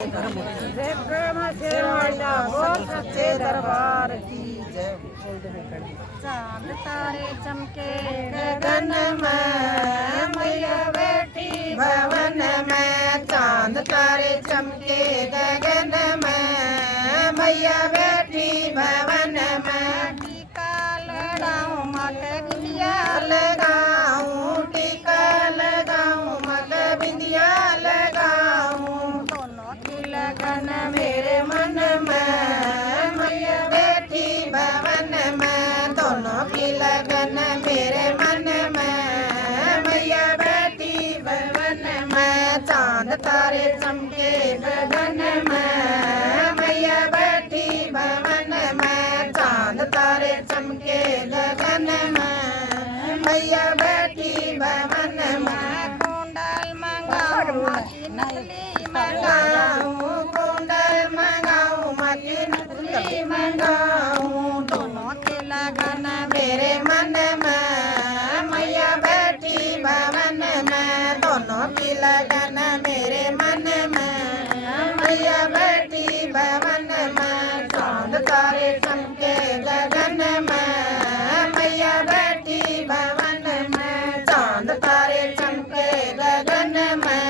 सच्चे दरबार की जय। चांद तारे चमके गगन में मैया बैठी भवन में, चांद तारे चमके गगन में मैया बैठी भवन में। टीका लगाऊं माथे बिंदिया लगाऊं टीका लगाऊं मत बिंदिया लगाऊं, दोनों की लगन मेरे मन में मैया बैठी भवन में, दोनों की लगन मेरे मन में मैया बैठी भवन में। चांद तारे चमके गगन में मैया बैठी भवन में, चांद तारे चमके गगन में मैया बैठी भवन में। कुंडल मंगाऊं माकी नकली मंगाऊं कुंडल मंगाऊं मकी नकली मंगाऊं, दोनों की लगन मेरे मन में मैया बैठी भवन में, दोनों की लगन मेरे मन में मैया बैठी भवन में। चांद तारे चमके गगन में मैया बैठी भवन में, चांद तारे चमके गगन में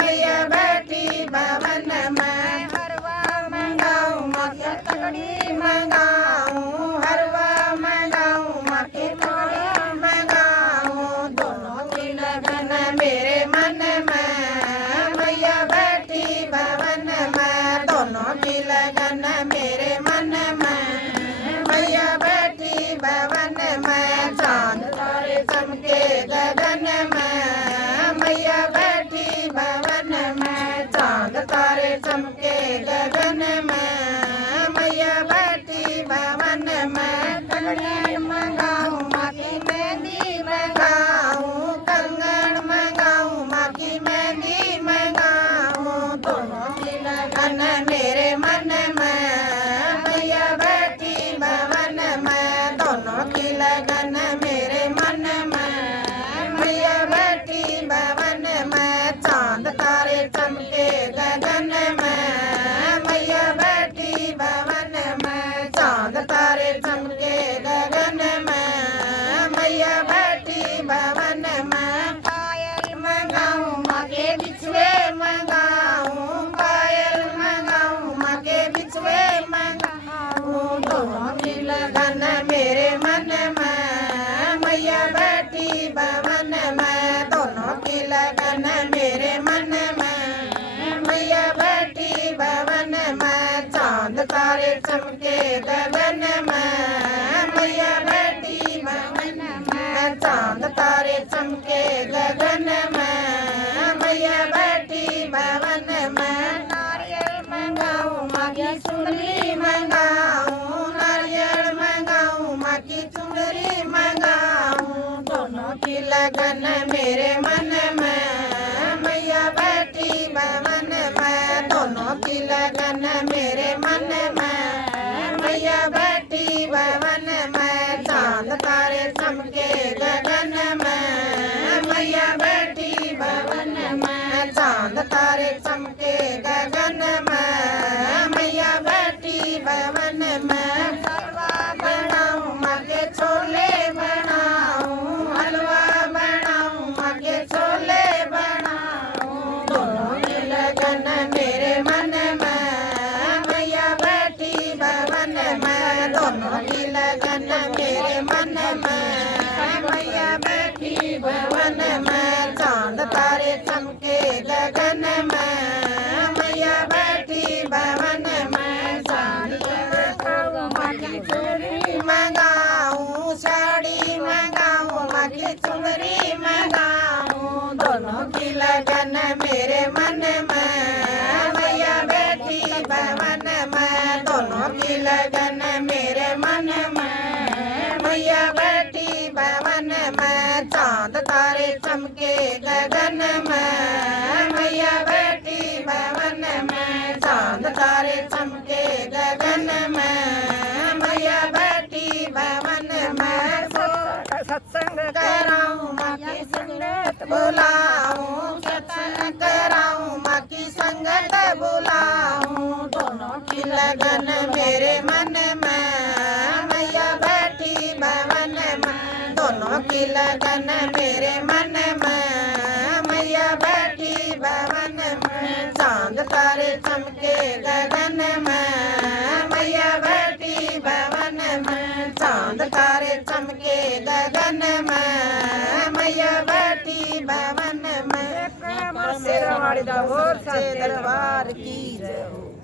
मैया बैठी भवन में। हरवा मंगाऊं मक्की तगड़ी मंगाऊं, हरवा मंगाऊं मक्की तगड़ी मंगाऊं, दोनों की लगन मेरे मन में मैया बैठी भवन में, दोनों की लगन मेरे मन में मैया बैठी भवन में। चांद तारे चमके गगन में मैया बैठी भवन में, चांद तारे चमके गगन में मैया बैठी भवन में। कंगन मंगाऊं माकी मेहंदी मंगाऊं, कंगन मंगाऊं माकी मेहंदी मंगाऊं, दोनों की लगन मेरे मन में मैया बैठी भवन में, दोनों की लगन मेरे मन में मैया बैठी भवन में। चांद तारे चमके गगन में मैया बैठी भवन में, चांद तारे चमके गगन में मैया बैठी भवन में। पायल मंगाऊं मके बिछुए मंगाऊं, पायल मंगाऊं मके बिछुए मंगाऊं, दोनों की लगन मेरे मन में मैया बैठी भवन में, दोनों की लगन मेरे मन में मैया बैठी भवन में। चांद तारे चमके गगन में मैया बैठी भवन में, चांद तारे चमके गगन में मैया बैठी भवन में। नारियल मंगाऊं माकी चुनरी मंगाऊं, नारियल मंगाऊं माकी चुनरी मंगाऊं, दोनों की लगन मेरे मन में मैया बैठी भवन में, दोनों की लगन मेरे मन में मैया बैठी भवन में। चांद तारे चमके गगन में मैया बैठी भवन में, चांद तारे चमके गगन में मैया बैठी भवन में। हलवा बनाऊं मके छोले बनाऊं, हलवा बनाऊं मके छोले बनाऊं, दोनों की लगन मेरे मन में मैया बैठी भवन में, दोनों की लगन मेरे मन में मैया बैठी भवन में। चांद तारे चमके गगन में मैया बैठी भवन में, चांद तारे माकी चुनरी मंगाऊं, साड़ी मंगाऊं माकी चुनरी मंगाऊं, दोनों की लगन मेरे मन में मैया बैठी भवन में, दोनों की लगन मेरे मन में मैया बैठी भवन में। चांद तारे चमके गगन में मैया बैठी भवन में, चांद तारे चमके गगन में मैया बैठी भवन में। सत्संग कराऊं माकी संगत बुलाऊं, सत्संग कराऊं माकी संगत मैं तो बुलाऊं दोनों की लगन मेरे मन में मैया बैठी भवन में दोनों की लगन मेरे मन में मैया बैठी भवन में चांद तारे चमके गगन में मैया बैठी भवन में चांद तारे चमके गगन में मैया बैठी भवन में शेरावाड़ी दा होर दरबार की जय हो।